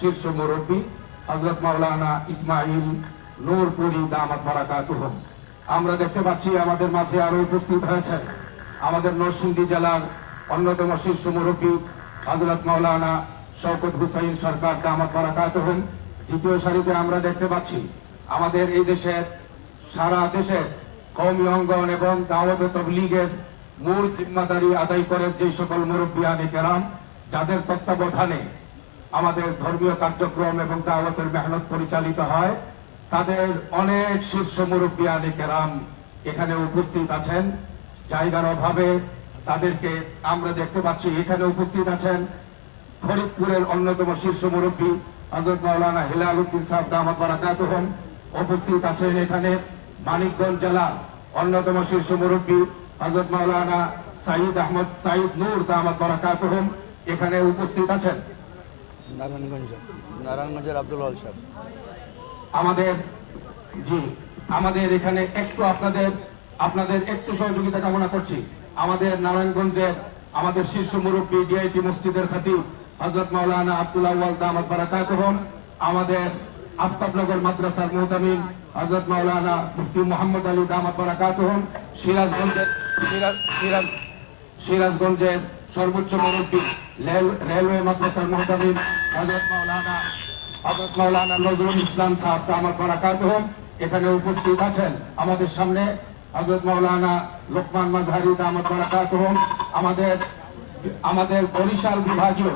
শীর্ষ মুরব্বী হযরত মাওলানা ইসমাইল নূরপুরি দামাত বারাকাতুহুম। আমরা দেখতে পাচ্ছি আমাদের মাঝে আরো উপস্থিত হয়েছেন আমাদের নরসিংদী জেলার অন্যতম শীর্ষ মুরব্বী হযরত মাওলানা শওকত হুসাইন সরকার দামাত বারাকাতুহুম। দ্বিতীয় সারিতে আমরা দেখতে পাচ্ছি আমাদের এই দেশের সারা দেশের কওমি অঙ্গন এবং দাওয়াত ও তাবলীগের মূল জিম্মাদারি আদায় করেন যে সকল মুরব্বিয়ানে কেরাম, যাদের তত্ত্বাবধানে আমাদের ধর্মীয় কার্যক্রম এবং দাওয়াতের মেহনত পরিচালিত হয়, তাদের অনেক শীর্ষ মুরব্বিয়ানে কেরাম এখানে উপস্থিত আছেন। জায়গার অভাবে তাদেরকে আমরা দেখতে পাচ্ছি। এখানে উপস্থিত আছেন ফরিদপুরের অন্যতম শীর্ষ মুরব্বী হযরত মাওলানা হেলাল উদ্দিন সাহেব দামাত বারাকাতুহুম। উপস্থিত আছেন এখানে মানিকগঞ্জ জেলার অন্যতম শীর্ষ মুরব্বী হযরত মাওলানা সাইদ আহমদ সাইদ নূর দামাত বারাকাতুহুম। এখানে উপস্থিত আছেন নারায়ণগঞ্জের আব্দুল ওয়াল সাহেব। আমাদের এখানে একটু আপনাদের একটু সহযোগিতা কামনা করছি। আমাদের নারায়ণগঞ্জের আমাদের শীর্ষ মুরব্বী ডিআইটি মসজিদের খতিব হযরত মাওলানা আব্দুল আউয়াল দামাত বারাকাতুহুম। আমাদের আফতাবনগর মাদ্রাসার মুহতামিম হযরত মাওলানা মুফতি মুহাম্মদ আলী দামাত বারাকাতুহুম। সিরাজগঞ্জের সর্বোচ্চ মুরব্বী রেলওয়ে মাদ্রাসার মুহতামিম হযরত মাওলানা নজরুল ইসলাম সাহেব দামাত বারাকাতুহুম। এখানে উপস্থিত আছেন আমাদের সামনে হযরত মাওলানা লোকমান মাজহারি দামাত বারাকাতুহুম। আমাদের বরিশাল বিভাগীয়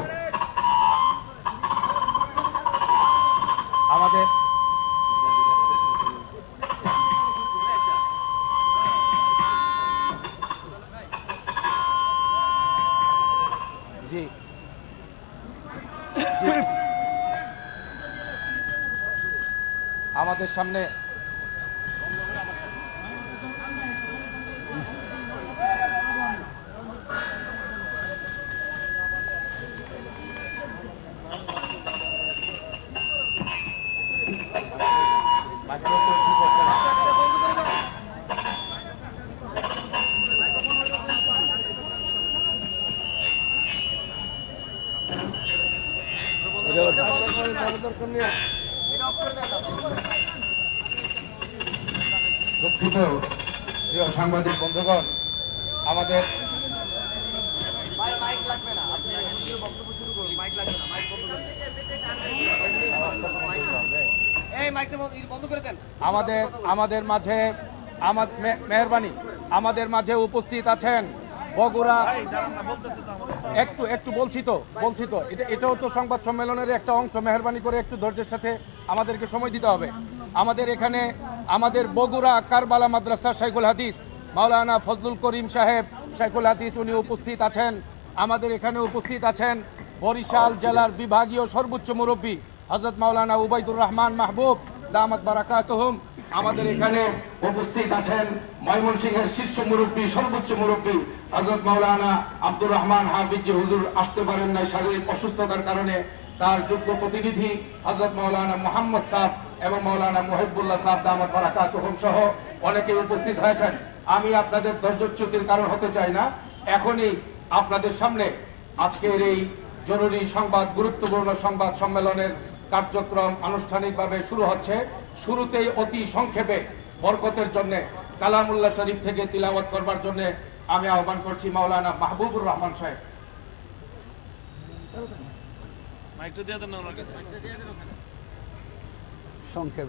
আমাদের সামনে দুঃখিত প্রিয় সাংবাদিক বন্ধুগণ, আমাদের মাঝে মেহরবানি আমাদের মাঝে উপস্থিত আছেন বগুড়া। একটু বলছি তো এটাও তো সংবাদ সম্মেলনের একটা অংশ। মেহরবানি করে একটু ধৈর্যের সাথে আমাদেরকে সময় দিতে হবে। আমাদের এখানে আমাদের বগুড়া কারবালা মাদ্রাসা শাইখুল হাদিস মাওলানা ফজলুল করিম সাহেব শাইখুল হাদিস, উনি উপস্থিত আছেন। আমাদের এখানে উপস্থিত আছেন বরিশাল জেলার বিভাগীয় সর্বোচ্চ মুরব্বী হযরত মাওলানা উবাইদুর রহমান মাহবুব দামাত বারাকাতুহুম। আমাদের এখানে উপস্থিত আছেন ময়মনসিংহের শীর্ষ মুরব্বী সর্বোচ্চ মুরব্বী হযরত মাওলানা আব্দুর রহমান হাফিজ, যে হুজুর আসতে পারেন নাই শারীরিক অসুস্থতার কারণে। তার যোগ্য প্রতিনিধি হযরত মাওলানা মুহাম্মদ সাহেব এবং মাওলানা মুহিবুল্লাহ সাহেব দামাত বারাকাতুহুম সহ অনেকে উপস্থিত হয়েছেন। আমি আপনাদের ধৈর্যচ্যুতির কারণ হতে চাই না। এখনই আপনাদের সামনে আজকের এই জরুরি সংবাদ, গুরুত্বপূর্ণ সংবাদ সম্মেলনের কার্যক্রম আনুষ্ঠানিকভাবে শুরু হচ্ছে। শুরুতেই অতি সংক্ষেপে বরকতের জন্য কালামুল্লাহ শরীফ থেকে তিলাওয়াত করবার জন্য আমি আহ্বান করছি মাওলানা মাহবুবুর রহমান সাহেব। সংক্ষেপ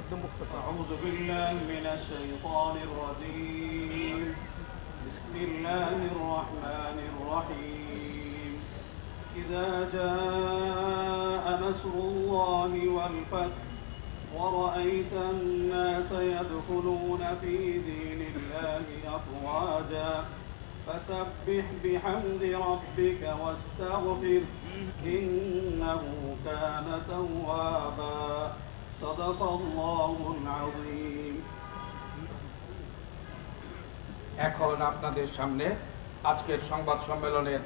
একদম মুক্তসর। আউযু বিল্লাহি মিনাশ শাইতানির রাজীম। বিসমিল্লাহির রহমানির রহিম। ইযা জাআ নাসরুল্লাহি ওয়াল ফাth ورأيت الناس يدخلون في دين الله أفواجا فسبح بحمد ربك واستغفر إنه كان توابا صدق الله العظيم। এখন আপনাদের সামনে আজকের সংবাদ সম্মেলনের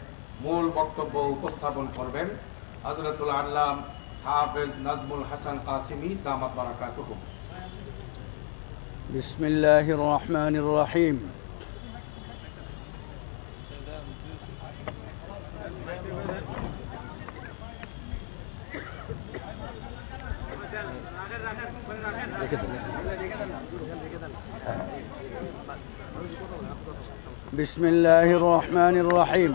মূল বক্তব্য উপস্থাপন করবেন হযরতুল আল্লাম হাফেজ নাজমুল হাসান কাসিমি দামাত বারাকাতুহুম। বিসমিল্লাহির রহমানির রহিম। রেখে দেন। বিসমিল্লাহির রহমানির রহিম।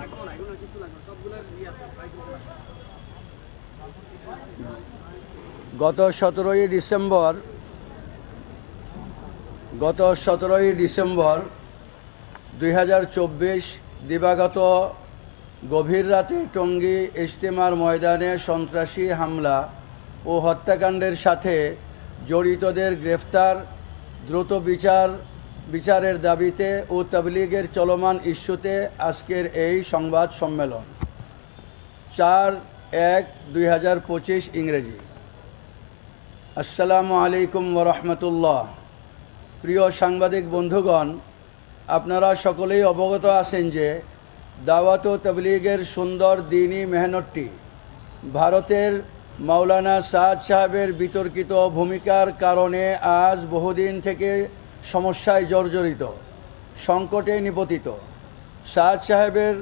গত 17ই ডিসেম্বর 2024 দিবাগত গভীর রাতে টঙ্গী ইজতেমার ময়দানে সন্ত্রাসী হামলা ও হত্যাকাণ্ডের সাথে জড়িতদের গ্রেফতার, দ্রুত বিচারের দাবিতে ও তাবলীগের চলমান ইস্যুতে আজকের এই সংবাদ সম্মেলন। 4/1/2025 ইংরেজি। আসসালামু আলাইকুম ওয়া রাহমাতুল্লাহ। প্রিয় সাংবাদিক বন্ধুগণ, আপনারা সকলেই অবগত আছেন যে দাওয়াত ও তাবলীগের সুন্দর দ্বীনি মেহনতটি ভারতের মাওলানা সাদ সাহেবের বিতর্কিত ভূমিকার কারণে আজ বহুদিন থেকে সমস্যায় জর্জরিত, সংকটে নিপতিত। সাদ সাহেবের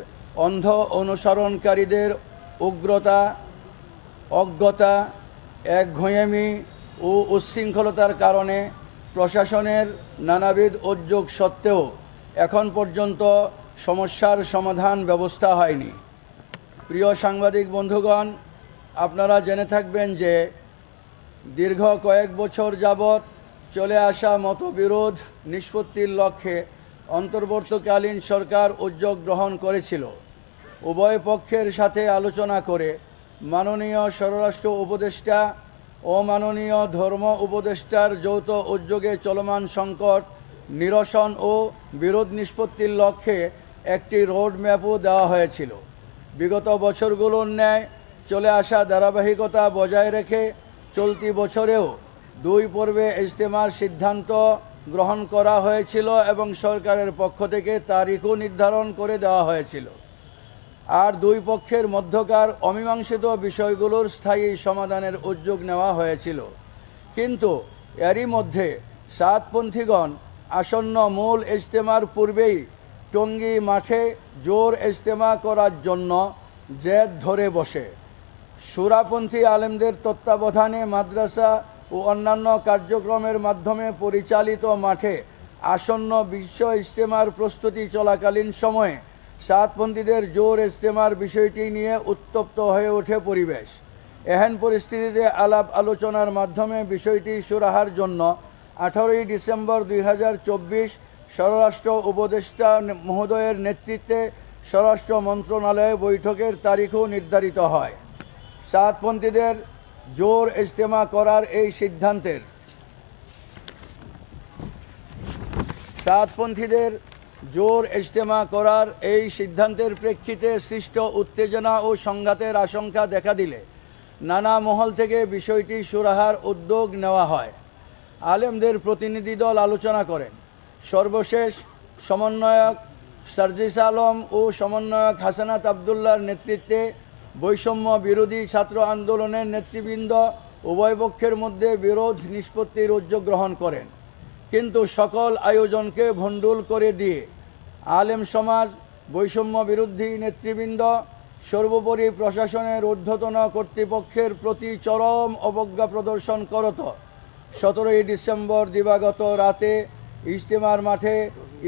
অন্ধ অনুসরণকারীদের উগ্রতা, অজ্ঞতা, একঘেয়েমি ও উচ্ছৃঙ্খলতার কারণে প্রশাসনের নানাবিধ উদ্যোগ সত্ত্বেও এখন পর্যন্ত সমস্যার সমাধান ব্যবস্থা হয়নি। প্রিয় সাংবাদিক বন্ধুগণ, আপনারা জেনে থাকবেন যে দীর্ঘ কয়েক বছর যাবৎ চলে আসা মতবিরোধ নিষ্পত্তির লক্ষ্যে অন্তর্বর্তীকালীন সরকার উদ্যোগ গ্রহণ করেছিল। উভয় পক্ষের সাথে আলোচনা করে মাননীয় স্বরাষ্ট্র উপদেষ্টা ও মাননীয় ধর্ম উপদেষ্টার যৌথ উদ্যোগে চলমান সংকট নিরসন ও বিরোধ নিষ্পত্তির লক্ষ্যে একটি রোডম্যাপও দেওয়া হয়েছিল। বিগত বছরগুলোর ন্যায় চলে আসা ধারাবাহিকতা বজায় রেখে চলতি বছরেও 2 পর্বে ইজতেমার সিদ্ধান্ত গ্রহণ করা হয়েছিল এবং সরকারের পক্ষ থেকে তারিখও নির্ধারণ করে দেওয়া হয়েছিল। আর 2 পক্ষের মধ্যকার অমীমাংসিত বিষয়গুলোর স্থায়ী সমাধানের উদ্যোগ নেওয়া হয়েছিল। কিন্তু এরই মধ্যে সাতপন্থীগণ আসন্ন মূল ইজতেমার পূর্বেই টঙ্গী মাঠে জোর ইজতেমা করার জন্য জেদ ধরে বসে। সুরাপন্থী আলেমদের তত্ত্বাবধানে মাদ্রাসা ও অন্যান্য কার্যক্রমের মাধ্যমে পরিচালিত মাঠে আসন্ন বিশ্ব ইজতেমার প্রস্তুতি চলাকালীন সময়ে সাতপন্থীদের জোর ইজতেমার বিষয়টি নিয়ে উত্তপ্ত হয়ে ওঠে পরিবেশ। এহেন পরিস্থিতিতে আলাপ আলোচনার মাধ্যমে বিষয়টি সুরাহার জন্য 18ই ডিসেম্বর 2024 স্বরাষ্ট্র উপদেষ্টা মহোদয়ের নেতৃত্বে স্বরাষ্ট্র মন্ত্রণালয়ে বৈঠকের তারিখও নির্ধারিত হয়। সাতপন্থীদের জোর ইজতেমা করার এই সিদ্ধান্তের প্রেক্ষিতে সৃষ্ট উত্তেজনা ও সংঘাতের আশঙ্কা দেখা দিলে নানা মহল থেকে বিষয়টি সুরাহার উদ্যোগ নেওয়া হয়। আলেমদের প্রতিনিধি দল আলোচনা করেন। সর্বশেষ সমন্বয়ক সার্জিস আলম ও সমন্বয়ক হাসানাত আবদুল্লাহর নেতৃত্বে বৈষম্য বিরোধী ছাত্র আন্দোলনের নেতৃবৃন্দ উভয় পক্ষের মধ্যে বিরোধ নিষ্পত্তির উদ্যোগ গ্রহণ করেন। কিন্তু সকল আয়োজনকে ভণ্ডুল করে দিয়ে আলেম সমাজ, বৈষম্য বিরোধী নেতৃবৃন্দ, সর্বোপরি প্রশাসনের ঊর্ধ্বতন কর্তৃপক্ষের প্রতি চরম অবজ্ঞা প্রদর্শন করত 17ই ডিসেম্বর দিবাগত রাতে ইজতেমার মাঠে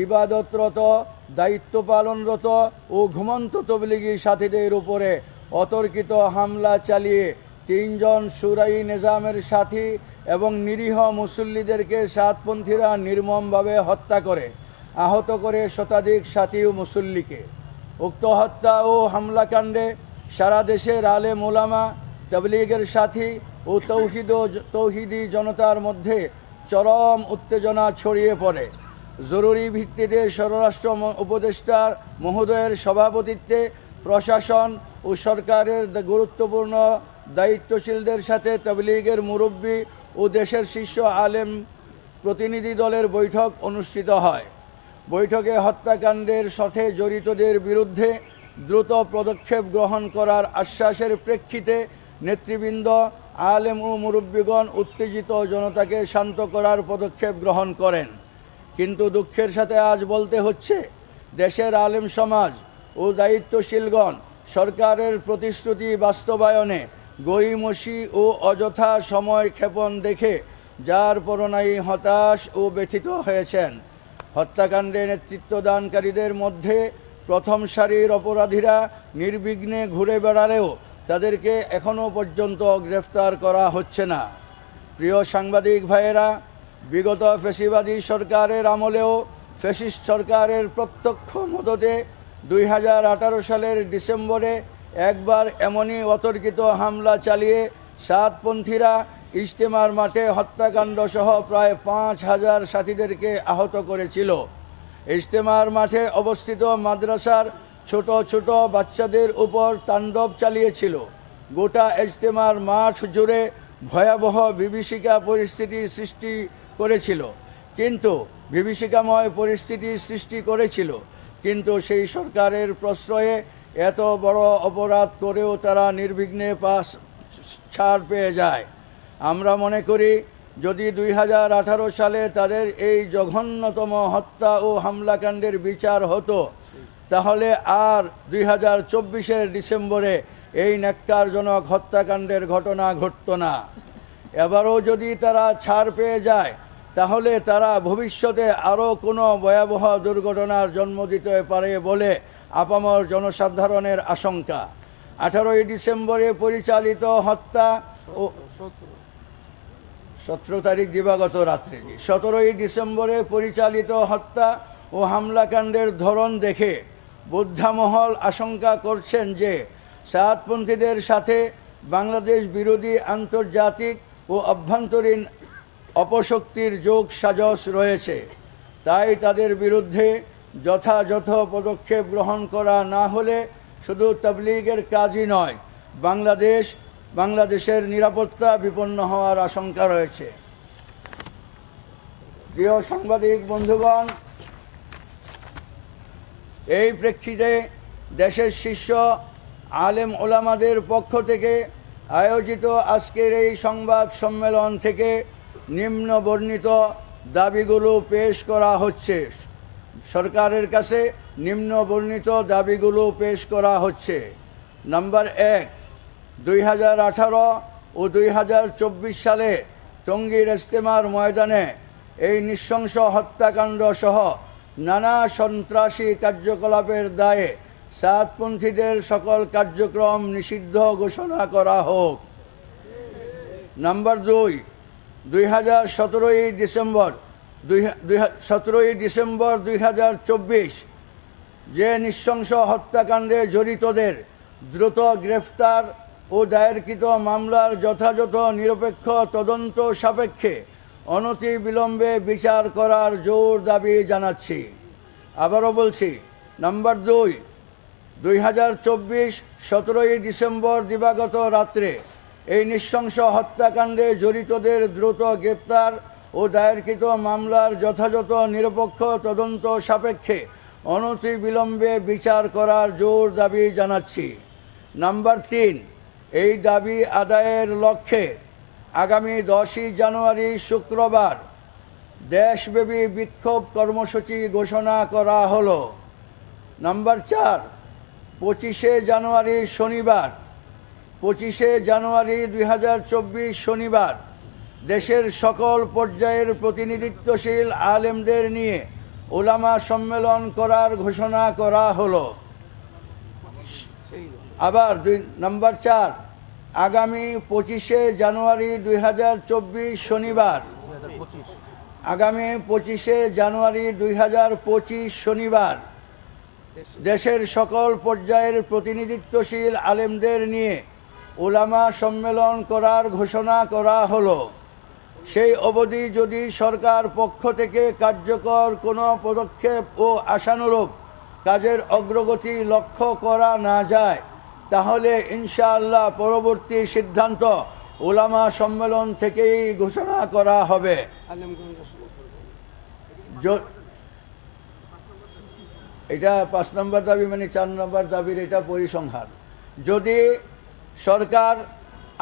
ইবাদতরত, দায়িত্ব পালনরত ও ঘুমন্ত তবলিগি সাথীদের উপরে অতর্কিত হামলা চালিয়ে 3 জন সুরাই নিজামের সাথী এবং নিরীহ মুসল্লিদেরকে সাতপন্থীরা নির্মমভাবে হত্যা করে, আহত করে শতাধিক সাথী ও মুসল্লিকে। উক্ত হত্যা ও হামলাকাণ্ডে সারা দেশের আলেম ওলামা, তাবলীগের সাথী ও তৌহিদি জনতার মধ্যে চরম উত্তেজনা ছড়িয়ে পড়ে। জরুরি ভিত্তিতে স্বরাষ্ট্র উপদেষ্টা মহোদয়ের সভাপতিত্বে প্রশাসন ও সরকারের গুরুত্বপূর্ণ দায়িত্বশীলদের সাথে তাবলীগের মুরব্বী ও দেশের শীর্ষ আলেম প্রতিনিধি দলের বৈঠক অনুষ্ঠিত হয়। বৈঠকে হত্যাকাণ্ডের সাথে জড়িতদের বিরুদ্ধে দ্রুত পদক্ষেপ গ্রহণ করার আশ্বাসের প্রেক্ষিতে নেতৃবৃন্দ, আলেম ও মুরব্বীগণ উত্তেজিত জনতাকে শান্ত করার পদক্ষেপ গ্রহণ করেন। কিন্তু দুঃখের সাথে আজ বলতে হচ্ছে, দেশের আলেম সমাজ ও দায়িত্বশীলগণ সরকারের প্রতিশ্রুতি বাস্তবায়নে গড়িমসি ও অযথা সময় ক্ষেপণ দেখে যার পরনাই হতাশ ও ব্যথিত হয়েছেন। হত্যাকাণ্ডে নেতৃত্বদানকারীদের মধ্যে প্রথম সারির অপরাধীরা নির্বিঘ্নে ঘুরে বেড়ালেও তাদেরকে এখনও পর্যন্ত গ্রেফতার করা হচ্ছে না। প্রিয় সাংবাদিক ভাইয়েরা, বিগত ফ্যাসিবাদী সরকারের আমলেও ফ্যাসিস্ট সরকারের প্রত্যক্ষ মদতে 2018 সালের ডিসেম্বরে একবার এমনই অতর্কিত হামলা চালিয়ে সাতপন্থীরা ইজতেমার মাঠে হত্যাকাণ্ড সহ প্রায় 5,000 সাথীদেরকে আহত করেছিল। ইজতেমার মাঠে অবস্থিত মাদ্রাসার ছোট ছোট বাচ্চাদের উপর তাণ্ডব চালিয়েছিল। গোটা ইজতেমার মাঠ জুড়ে ভয়াবহ বিভীষিকা পরিস্থিতি সৃষ্টি করেছিল। কিন্তু সেই সরকারের প্রশ্রয়ে এত বড় অপরাধ করেও তারা নির্বিঘ্নে ছাড় পেয়ে যায়। আমরা মনে করি যদি 2018 সালে তাদের এই জঘন্যতম হত্যা ও হামলাকাণ্ডের বিচার হতো, তাহলে আর 2024-এর ডিসেম্বরে এই ন্যাক্কারজনক হত্যাকাণ্ডের ঘটনা ঘটত না। এবারও যদি তারা ছাড় পেয়ে যায়, তাহলে তারা ভবিষ্যতে আরও কোনো ভয়াবহ দুর্ঘটনার জন্ম দিতে পারে বলে আপামর জনসাধারণের আশঙ্কা। 18ই ডিসেম্বরে পরিচালিত হত্যা ও 17 তারিখ দিবাগত রাত্রে 17ই ডিসেম্বরে পরিচালিত হত্যা ও হামলাকাণ্ডের ধরন দেখে বোদ্ধামহল আশঙ্কা করছেন যে সাতপন্থীদের সাথে বাংলাদেশ বিরোধী আন্তর্জাতিক ও অভ্যন্তরীণ অপশক্তির যোগ সাজশ রয়েছে। তাই তাদের বিরুদ্ধে যথাযথ পদক্ষেপ গ্রহণ করা না হলে শুধু তাবলীগের কাজই নয়, বাংলাদেশের নিরাপত্তা বিপন্ন হওয়ার আশঙ্কা রয়েছে। প্রিয় সাংবাদিক বন্ধুগণ, এই প্রেক্ষিতে দেশের শীর্ষ আলেম ওলামাদের পক্ষ থেকে আয়োজিত আজকের এই সংবাদ সম্মেলন থেকে নিম্ন বর্ণিত দাবিগুলো পেশ করা হচ্ছে। সরকারের কাছে নিম্ন বর্ণিত দাবিগুলো পেশ করা হচ্ছে। নাম্বার 1, 2018 ও 2024 সালে টঙ্গীর ইজতেমার ময়দানে এই নৃশংস হত্যাকাণ্ড সহ নানা সন্ত্রাসী কার্যকলাপের দায়ে সাতপন্থীদের সকল কার্যক্রম নিষিদ্ধ ঘোষণা করা হোক। নাম্বার 2, 17ই ডিসেম্বর 2024 যে নৃশংস হত্যাকাণ্ডে জড়িতদের দ্রুত গ্রেফতার ও দায়েরকৃত মামলার যথাযথ নিরপেক্ষ তদন্ত সাপেক্ষে অনতি বিলম্বে বিচার করার জোর দাবি জানাচ্ছি। আবারও বলছি, নাম্বার 2, 2024 17ই ডিসেম্বর দিবাগত রাত্রে এই নৃশংস হত্যাকাণ্ডে জড়িতদের দ্রুত গ্রেপ্তার ও দায়েরকৃত মামলার যথাযথ নিরপেক্ষ তদন্ত সাপেক্ষে অনতি বিলম্বে বিচার করার জোর দাবি জানাচ্ছি। নাম্বার 3, এই দাবি আদায়ের লক্ষ্যে আগামী 10ই জানুয়ারি শুক্রবার দেশব্যাপী বিক্ষোভ কর্মসূচি ঘোষণা করা হলো। নাম্বার 4, 25শে জানুয়ারি শনিবার 2024 শনিবার দেশের সকল পর্যায়ের প্রতিনিধিত্বশীল আলেমদের নিয়ে ওলামা সম্মেলন করার ঘোষণা করা হলো। আবার নাম্বার 4, আগামী 25শে জানুয়ারি 2024 শনিবার আগামী 25শে জানুয়ারি 2025 শনিবার দেশের সকল পর্যায়ের প্রতিনিধিত্বশীল আলেমদের নিয়ে ওলামা সম্মেলন করার ঘোষণা করা হলো। সেই অবধি যদি সরকার পক্ষ থেকে কার্যকর কোনো পদক্ষেপ ও আশানুরূপ কাজের অগ্রগতি লক্ষ্য করা না যায়, তাহলে ইনশাআল্লাহ পরবর্তী সিদ্ধান্ত ওলামা সম্মেলন থেকেই ঘোষণা করা হবে। এটা 5 নম্বর দাবি, মানে 4 নম্বর দাবির এটা পরিসংহার। যদি সরকার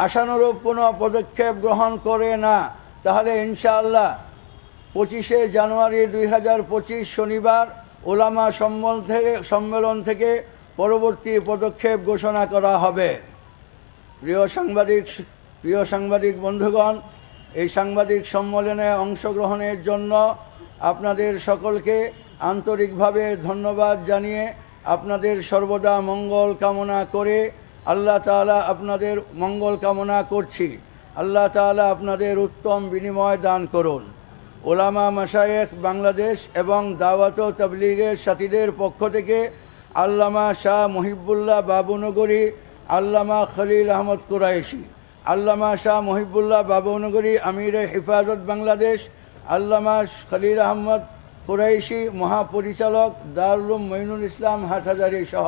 আশানুরূপ কোনো পদক্ষেপ গ্রহণ করে না, তাহলে ইনশাআল্লাহ 25শে জানুয়ারি 2025 শনিবার ওলামা সম্মেলন থেকে পরবর্তী পদক্ষেপ ঘোষণা করা হবে। প্রিয় সাংবাদিক বন্ধুগণ, এই সাংবাদিক সম্মেলনে অংশগ্রহণের জন্য আপনাদের সকলকে আন্তরিকভাবে ধন্যবাদ জানিয়ে আপনাদের সর্বদা মঙ্গল কামনা করে আল্লাহ তাআলা আপনাদের মঙ্গল কামনা করছি। আল্লাহ তাআলা আপনাদের উত্তম বিনিময় দান করুন। ওলামা মাশায়েখ বাংলাদেশ এবং দাওয়াত ও তাবলীগের সাথীদের পক্ষ থেকে আল্লামা শাহ মুহিবুল্লাহ বাবুনগরী, আল্লামা খলিল আহমদ কুরাইশি, আল্লামা শাহ মুহিবুল্লাহ বাবুনগরী আমিরে হেফাজত বাংলাদেশ, আল্লামা খলিল আহমদ কুরাইশি মহাপরিচালক দারুল মঈনুল ইসলাম হাটহাজারী সহ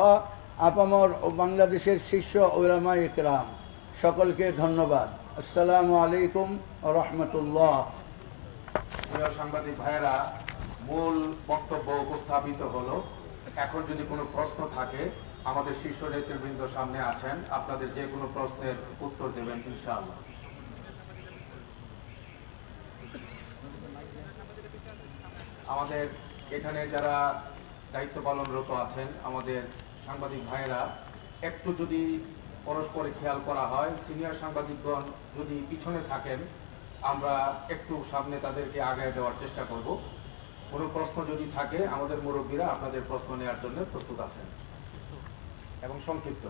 আপামর ও বাংলাদেশের শীর্ষ উলামা ইকরাম সকলকে ধন্যবাদ। আসসালামু আলাইকুম ওয়া রাহমাতুল্লাহ। প্রিয় সাংবাদিক ভাইয়েরা, মূল বক্তব্য উপস্থাপিত হলো। এখন যদি কোনো প্রশ্ন থাকে, আমাদের শীর্ষ নেতৃবৃন্দ সামনে আছেন, আপনাদের যে কোনো প্রশ্নের উত্তর দেবেন ইনশাআল্লাহ। আমাদের এখানে যারা দায়িত্ব পালনরত আছেন, আমাদের সাংবাদিক ভাইয়েরা, একটু যদি পরস্পরে খেয়াল করা হয়, সিনিয়র সাংবাদিকগণ যদি পিছনে থাকেন, আমরা একটু সামনে তাদেরকে আগায় দেওয়ার চেষ্টা করব। কোনো প্রশ্ন যদি থাকে, আমাদের মুরব্বীরা আপনাদের প্রশ্ন নেওয়ার জন্য প্রস্তুত আছেন এবং সংক্ষিপ্ত।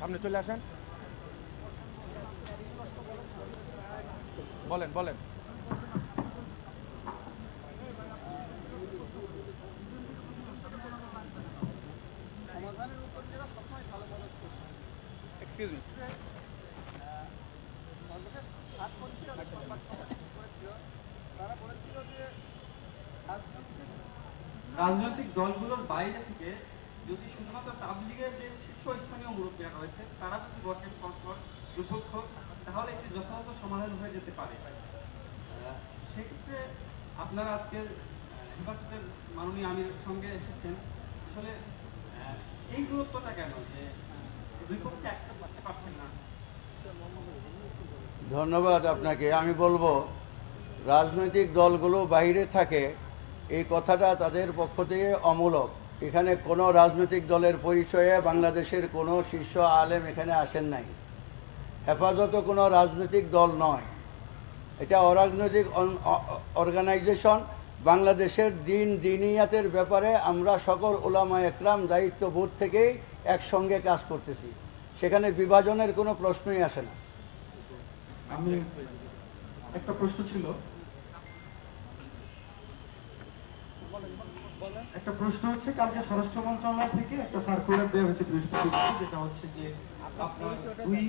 সামনে চলে আসেন, বলেন বলেন। এক্সকিউজ মি, রাজনৈতিক দলগুলোর বাইরে থেকে যদি শুধুমাত্র তাবলীগের যে শীর্ষস্থানীয় মুরব্বীরা রয়েছে তারা যদি বসেন পরস্পর দুপক্ষ, তাহলে একটি যথাযথ সমাধান হয়ে যেতে পারে। সেক্ষেত্রে আপনারা আজকের হেফাজতের মাননীয় আমিরের সঙ্গে এসেছেন, আসলে এই গুরুত্বটা কেন যে দুই পক্ষে একসাথে বসতে পারছেন না? ধন্যবাদ আপনাকে। আমি বলবো, রাজনৈতিক দলগুলো বাইরে থাকে এই কথাটা তাদের পক্ষ থেকে অমূলক। এখানে কোনো রাজনৈতিক দলের পরিচয়ে বাংলাদেশের কোনো শীর্ষ আলেম এখানে আসেন নাই। হেফাজতও কোনো রাজনৈতিক দল নয়, এটা অরাজনৈতিক অর্গানাইজেশন। বাংলাদেশের দিনিয়াতের ব্যাপারে আমরা সকল উলামা একরাম দায়িত্ববোধ থেকেই একসঙ্গে কাজ করতেছি, সেখানে বিভাজনের কোনো প্রশ্নই আসে না। আমি একটা প্রশ্ন ছিল, একটা প্রশ্ন হচ্ছে, কালকে স্বরাষ্ট্র মন্ত্রণালয় থেকে একটা সার্কুলার দেওয়া হয়েছে বৃহস্পতিবার, যেটা হচ্ছে যে আপনার দুই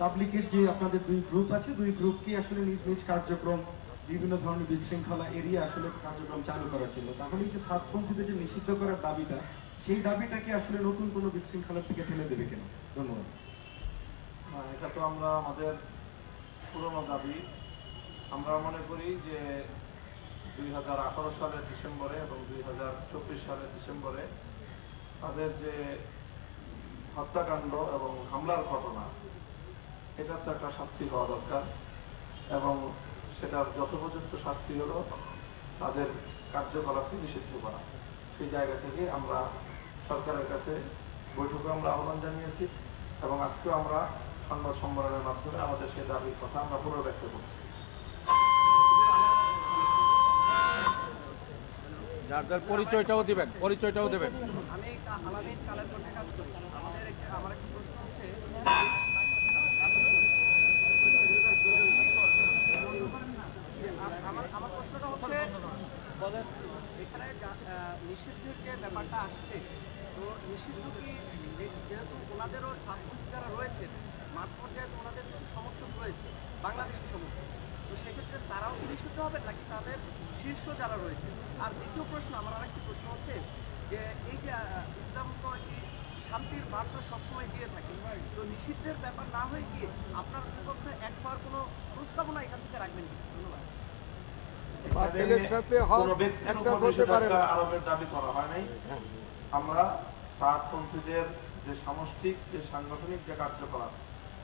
তাবলীগের যে আপনাদের দুই গ্রুপ আছে, দুই গ্রুপকে আসলে নিজ নিজ কার্যক্রম বিভিন্ন ধরনের বিশৃঙ্খলা এরিয়া আসলে কার্যক্রম চালু করার জন্য। তাহলে এই যে সাতপন্থীদের যে নিষিদ্ধ করার দাবিটা, সেই দাবিটাকে আসলে নতুন কোনো বিশৃঙ্খলার থেকে ঠেলে দেবে কেন? ধন্যবাদ। এটা তো আমরা আমাদের পুরনো দাবি। আমরা মনে করি যে 2018 সালের ডিসেম্বরে এবং 2024 সালের ডিসেম্বরে তাদের যে হত্যাকাণ্ড এবং হামলার ঘটনা, এটার তো একটা শাস্তি হওয়া দরকার এবং সেটার যথোপযুক্ত শাস্তি হলো তাদের কার্যকলাপকে নিষিদ্ধ করা। সেই জায়গা থেকে আমরা সরকারের কাছে বৈঠকে আমরা আহ্বান জানিয়েছি এবং আজকেও আমরা সংবাদ সম্মেলনের মাধ্যমে আমাদের সেই দাবির কথা আমরা পুনর্ব্যক্ত করছি। যার যার পরিচয়টাও দিবেন, পরিচয়টাও দেবেন। আমি আলামিন কালের মধ্যে কাজ করি। আমার একটা প্রশ্ন হচ্ছে, আমার প্রশ্নটা হচ্ছে, এখানে নিষিদ্ধের যে ব্যাপারটা আসছে, তো নিষিদ্ধ কি যেহেতু ওনাদেরও সাতপন্থী যারা রয়েছে মাঠ পর্যায়ে, তো ওনাদের কিছু সমর্থক রয়েছে, বাংলাদেশি সমর্থক, তো সেক্ষেত্রে তারাও কি নিষিদ্ধ হবে নাকি তাদের শীর্ষ যারা রয়েছে? আর দ্বিতীয় প্রশ্ন, আমার আরেকটি প্রশ্ন হচ্ছে যে এই যে ইসলাম তো একটি শান্তির বার্তা সবসময় দিয়ে থাকে, তো নিষিদ্ধের ব্যাপার না হয়ে গিয়ে আপনার বিপক্ষে এক হওয়ার কোনো প্রস্তাবনা এখান থেকে রাখবেন কি? ধন্যবাদ। কোনো ব্যক্তির উপর নিষেধাজ্ঞা আরোপের দাবি করা হয় নাই। আমরা সাতপন্থীদের যে সামষ্টিক যে সাংগঠনিক যে কার্যকলাপ,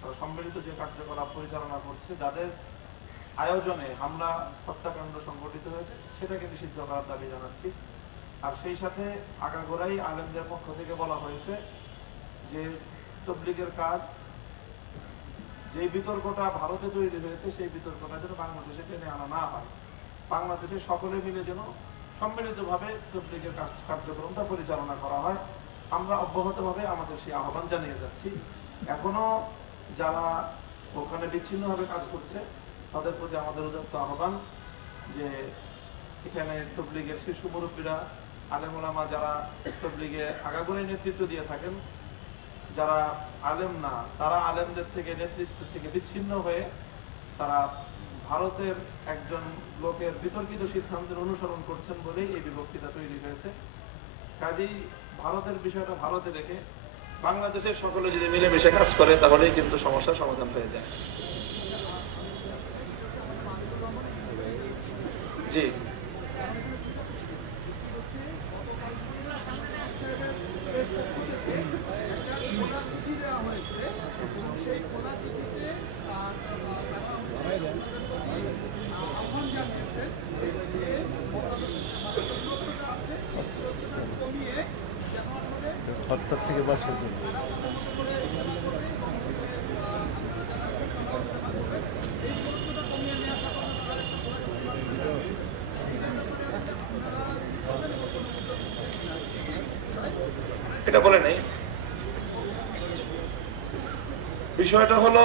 তারা সম্মিলিত যে কার্যকলাপ পরিচালনা করছে, যাদের আয়োজনে হামলা হত্যাকাণ্ড সংঘটিত হয়েছে, সেটাকে নিষিদ্ধ করার দাবি জানাচ্ছি। আর সেই সাথে আগাগোড়াই আলেমদের পক্ষ থেকে বলা হয়েছে যে তবলিগের কাজ, যে বিতর্কটা ভারতে তৈরি হয়েছে সেই বিতর্কটা যেন বাংলাদেশে টেনে আনা না হয়, বাংলাদেশে সকলে মিলে যেন সম্মিলিতভাবে তবলিগের কার্যক্রমটা পরিচালনা করা হয়। আমরা অব্যাহতভাবে আমাদের সেই আহ্বান জানিয়ে যাচ্ছি। এখনো যারা ওখানে বিচ্ছিন্নভাবে কাজ করছে তাদের প্রতি আমাদের উদাত্ত আহ্বান যে এখানে তবলিগের শীর্ষ মুরব্বীরা, আলেম ওলামা যারা তবলিগে আগাগোড়াই নেতৃত্ব দিয়ে থাকেন, যারা আলেম না তারা আলেমদের থেকে নেতৃত্ব থেকে বিচ্ছিন্ন হয়ে তারা ভারতের একজন লোকের বিতর্কিত সিদ্ধান্তের অনুসরণ করছেন বলেই এই বিভক্তিটা তৈরি হয়েছে। কাজেই ভারতের বিষয়টা ভারতে রেখে বাংলাদেশের সকলে যদি মিলেমিশে কাজ করে তাহলেই কিন্তু সমস্যার সমাধান হয়ে যায়। জি, হত্যার থেকে বাঁচার জন্য এটা বলে নেই। বিষয়টা হলো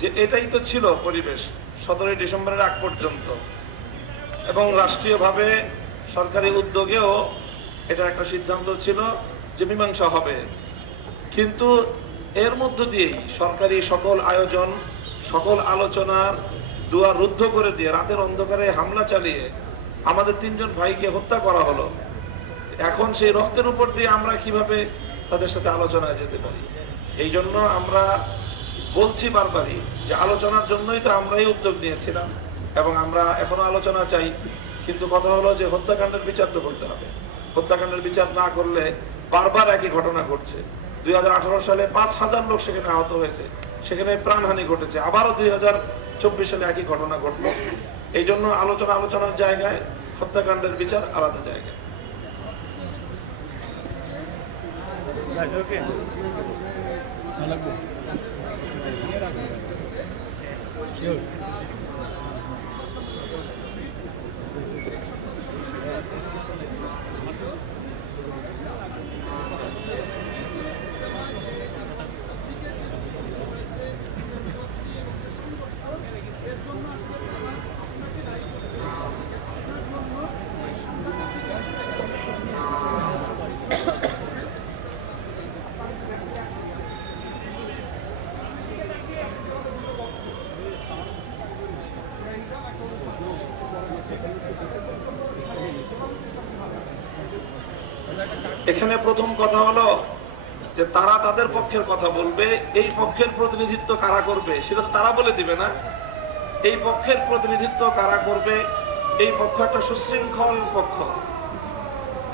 যে এটাই তো ছিল পরিবেশ 17 ডিসেম্বরের আগ পর্যন্ত, এবং রাষ্ট্রীয়ভাবে সরকারি উদ্যোগেও এটা একটা সিদ্ধান্ত ছিল যে মীমাংসা হবে। কিন্তু এর মধ্য দিয়েই সরকারি সকল আয়োজন, সকল আলোচনার দুয়ার রুদ্ধ করে দিয়ে রাতের অন্ধকারে হামলা চালিয়ে আমাদের 3 জন ভাইকে হত্যা করা হলো। এখন সেই রক্তের উপর দিয়ে আমরা কিভাবে তাদের সাথে আলোচনায় যেতে পারি? এই জন্য আমরা বলছি বারবারই যে আলোচনার জন্যই তো আমরাই উদ্যোগ নিয়েছিলাম এবং আমরা এখনো আলোচনা চাই। কিন্তু কথা হলো যে হত্যাকাণ্ডের বিচার তো করতে হবে। হত্যাকাণ্ডের বিচার না করলে বারবার একই ঘটনা ঘটছে। 2018 সালে 5000 লোক সেখানে আহত হয়েছে, সেখানে প্রাণহানি ঘটেছে। আবারও 2024 সালে একই ঘটনা ঘটলো। এই জন্য আলোচনার জায়গায়, হত্যাকাণ্ডের বিচার আলাদা জায়গায়। এখানে প্রথম কথা হলো যে তারা তাদের পক্ষের কথা বলবে, এই পক্ষের প্রতিনিধিত্ব কারা করবে সেটা তো তারা বলে দিবে না। এই পক্ষের প্রতিনিধিত্ব কারা করবে, এই পক্ষ একটা সুশৃঙ্খল পক্ষ,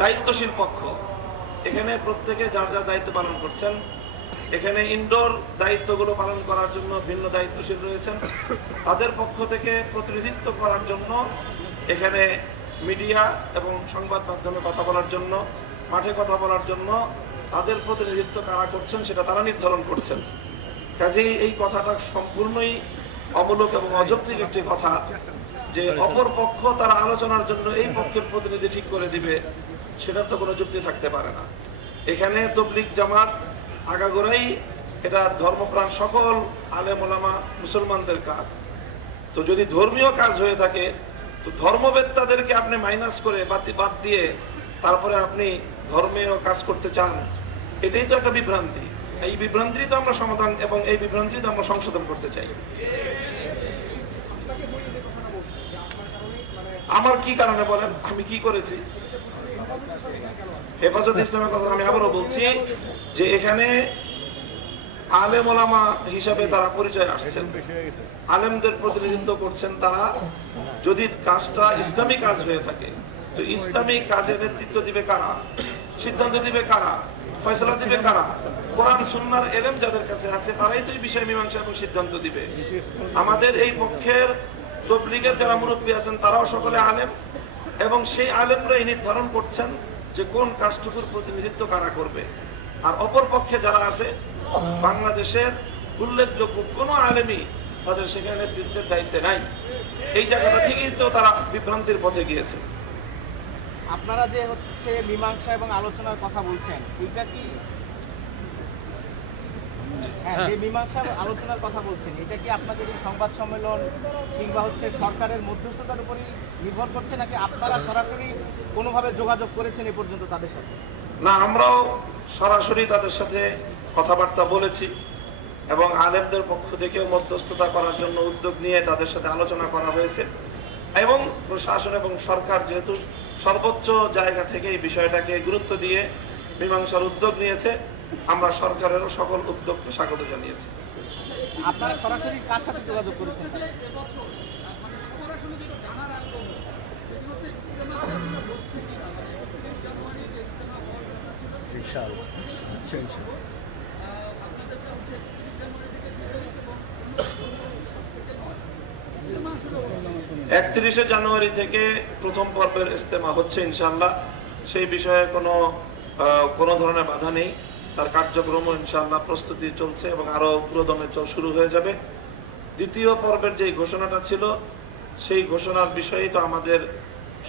দায়িত্বশীল পক্ষ। এখানে প্রত্যেকে যার যার দায়িত্ব পালন করছেন। এখানে ইনডোর দায়িত্বগুলো পালন করার জন্য ভিন্ন দায়িত্বশীল রয়েছেন। তাদের পক্ষ থেকে প্রতিনিধিত্ব করার জন্য এখানে মিডিয়া এবং সংবাদ মাধ্যমে কথা বলার জন্য, মাঠে কথা বলার জন্য তাদের প্রতিনিধিত্ব কারা করছেন সেটা তারা নির্ধারণ করছেন। কাজেই এই কথাটা সম্পূর্ণই অমূলক এবং অযৌক্তিক একটি কথা যে অপর পক্ষ তারা আলোচনার জন্য এই পক্ষের প্রতিনিধি ঠিক করে দিবে, সেটার তো কোনো যুক্তি থাকতে পারে না। এখানে তাবলীগ জামাত আগাগোড়াই এটা ধর্মপ্রাণ সকল আলেম ওলামা মুসলমানদের কাজ। তো যদি ধর্মীয় কাজ হয়ে থাকে তো ধর্মবেত্তাদেরকে আপনি মাইনাস করে বাদ দিয়ে তারপরে আপনি ধর্মীয় কাজ করতে চান, এটাই তো একটা বিভ্রান্তি। এই বিভ্রান্তি তো আমরা সমাধান এবং এই বিভ্রান্তি তো আমরা সংশোধন করতে চাই। আমার কি কারণে বলেন, আমি কি করেছি? হেফাজত ইসলামের কথা আমি আবারও বলছি যে এখানে আলেম ওলামা হিসাবে তারা পরিচয় আসছেন, আলেমদের প্রতিনিধিত্ব করছেন। তারা যদি কাজটা ইসলামী কাজ হয়ে থাকে তো ইসলামী কাজে নেতৃত্ব দিবে কারা, সিদ্ধান্ত দিবে কারা, ফয়সালা দিবে কারা, কোরআন সুন্নাহর এলেম যাদের কাছে আছে তারাই তো এই বিষয়ে মীমাংসা এবং সিদ্ধান্ত দিবে। আমাদের এই পক্ষের তবলিগের যারা মুরব্বী আছেন তারাও সকলে আলেম, এবং সেই আলেমরাই নির্ধারণ করছেন যে কোন কাজটুকুর প্রতিনিধিত্ব কারা করবে। আর অপর পক্ষে যারা আছে, বাংলাদেশের উল্লেখযোগ্য কোনো আলেমই তাদের সেখানে নেতৃত্বের দায়িত্বে নাই। এই জায়গাটা থেকেই তো তারা বিভ্রান্তির পথে গিয়েছে। আপনারা যে হচ্ছে মীমাংসা এবং আলোচনার কথা বলছেন, এটা কি যে মীমাংসা এবং আলোচনার কথা বলছেন, এটা কি আপনাদের এই সংবাদ সম্মেলন কিংবা হচ্ছে সরকারের মধ্যস্থতার উপরই নির্ভর করছে, নাকি আপনারা সরাসরি কোনোভাবে যোগাযোগ করেছেন এ পর্যন্ত তাদের সাথে? না, আমরাও সরাসরি তাদের সাথে কথাবার্তা বলেছি এবং আলেমদের পক্ষ থেকেও মধ্যস্থতা করার জন্য উদ্যোগ নিয়ে তাদের সাথে আলোচনা করা হয়েছে। এবং প্রশাসন এবং সরকার যেহেতু সর্বোচ্চ জায়গা থেকে এই বিষয়টাকে গুরুত্ব দিয়ে মীমাংসার উদ্যোগ নিয়েছে, আমরা সরকারেরও সকল উদ্যোগকে স্বাগত জানিয়েছি। আপনারা সরাসরি কার সাথে যোগাযোগ করেছেন? ইনশাআল্লাহ, আচ্ছা, ইনশাআল্লাহ। 31শে জানুয়ারি থেকে প্রথম পর্বের ইজতেমা হচ্ছে ইনশাআল্লাহ। সেই বিষয়ে কোনো ধরনের বাধা নেই। তার কার্যক্রমও ইনশাআল্লাহ প্রস্তুতি চলছে এবং আরো পুরোদমে শুরু হয়ে যাবে। দ্বিতীয় পর্বের যে ঘোষণাটা ছিল, সেই ঘোষণার বিষয়েই তো আমাদের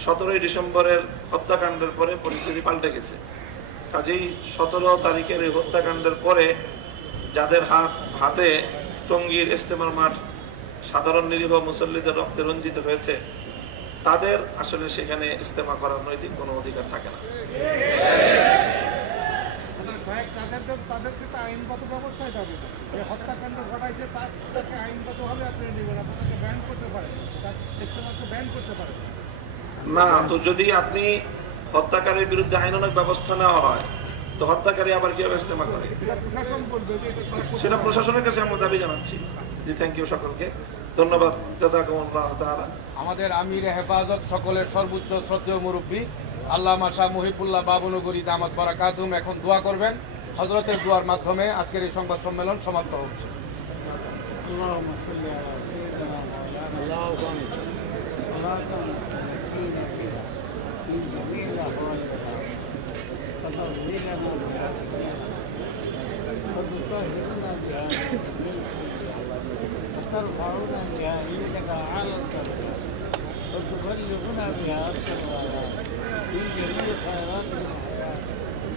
17ই ডিসেম্বরের হত্যাকাণ্ডের পরে পরিস্থিতি পাল্টে গেছে। কাজেই 17 তারিখের এই হত্যাকাণ্ডের পরে যাদের হাতে টঙ্গীর ইজতেমার মাঠ সাধারণ নিরীহ মুসল্লিদের রক্তে রঞ্জিত হয়েছে, তাদের আসলে সেখানে ইজতেমা করার নৈতিক কোনো অধিকার থাকে না। তাদেরকে তো আইনগত ব্যবস্থায় যাবে, যে হত্যাকাণ্ড ঘটাইছে তাকে আইনগতভাবে আপনি নেবেন, আপনাকে ব্যান করতে পারেন, তার ইজতেমাকে ব্যান করতে পারেন না। তো যদি আপনি হত্যাকারীর বিরুদ্ধে আইনানুগ ব্যবস্থা নেওয়া হয়, তো হত্যাকারী আবার কিভাবে ইজতেমা করে? প্রশাসন বলবে যে এটা তার সেটা প্রশাসনের কাছে আমরা দাবি জানাচ্ছি। জি, থ্যাংক ইউ সকলকে, ধন্যবাদ। জাযাকুমুল্লাহ তাআলা। আমাদের আমির হেফাজত সকলের সর্বোচ্চ শ্রদ্ধেয় মুরব্বী আল্লামা শাহ মুহিবুল্লাহ বাবুনগরী দামাত বারাকাতুম এখন দোয়া করবেন। হযরতের দোয়ার মাধ্যমে আজকের এই সংবাদ সম্মেলন সমাপ্ত হচ্ছে। اللهم صل على سيدنا مولانا صلاة تنجينا بها من جميع الأهوال وترضي لنا بها وتطهرنا بها وترفعنا بها إليك أعلى الدرجات وتبلغنا بها أقصى الغايات من جميع خيرات الحياة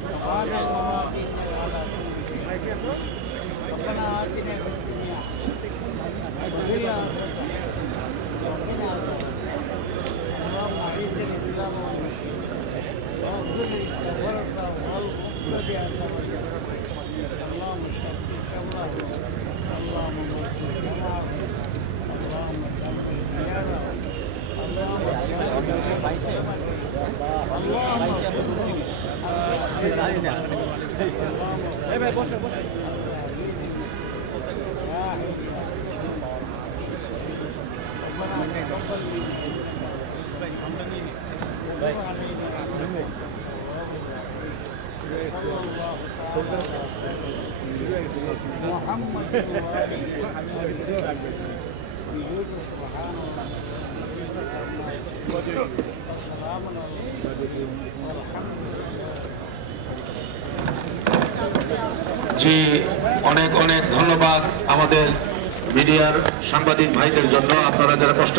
وبعد الممات إنك على كل شيء ربنا آتنا في الدنيا وفي الآخرة وقنا عذاب النار اللهم أعز الإسلام والمسلمين واغفر للكفرة والمبتدعة والجبرة اللهم اشف شره اللهم نصر جماعه اللهم ثبت خياره জি, অনেক অনেক ধন্যবাদ আমাদের মিডিয়ার সাংবাদিক ভাইদের জন্য। আপনারা যারা কষ্ট